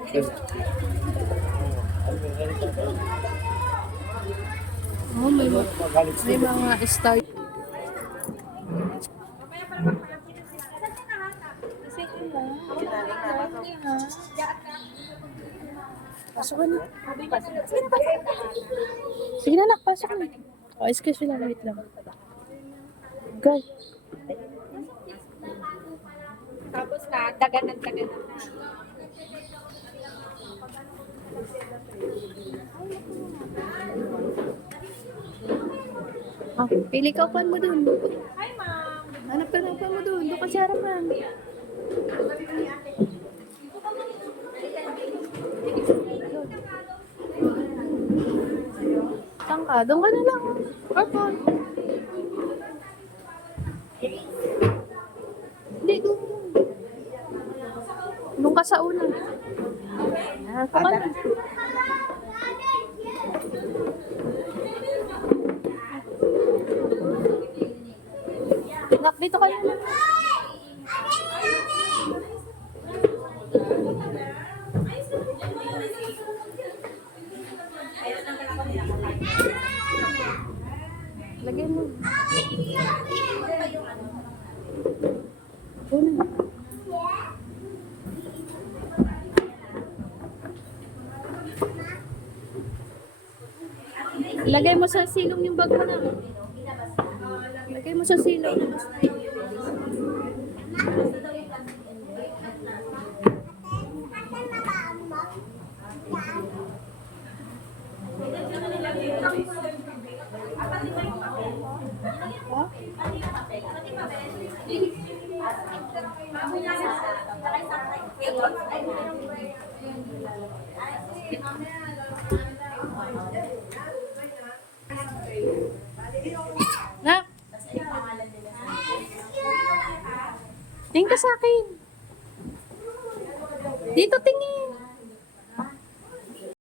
Oh, may mga star. Pasok ka na. Sige na, nak. Pasok na. Oh, excuse me lang. Wait lang. Go. Tapos na, taga na. Ah, pili ka upan mo dun. Hi, ma'am. Hanap ka ng upan mo dun. Doon ka sa harapan. Saan ka? Doon ka na lang. Purple. Hindi, doon. Doon ka sa una. Ah, ka na. Nak, dito ka na. Lagay mo. Una. Lagay mo sa silong yung bag mo na. Lagay mo sa silong. Na. Tingin ka sa akin. Dito tingin.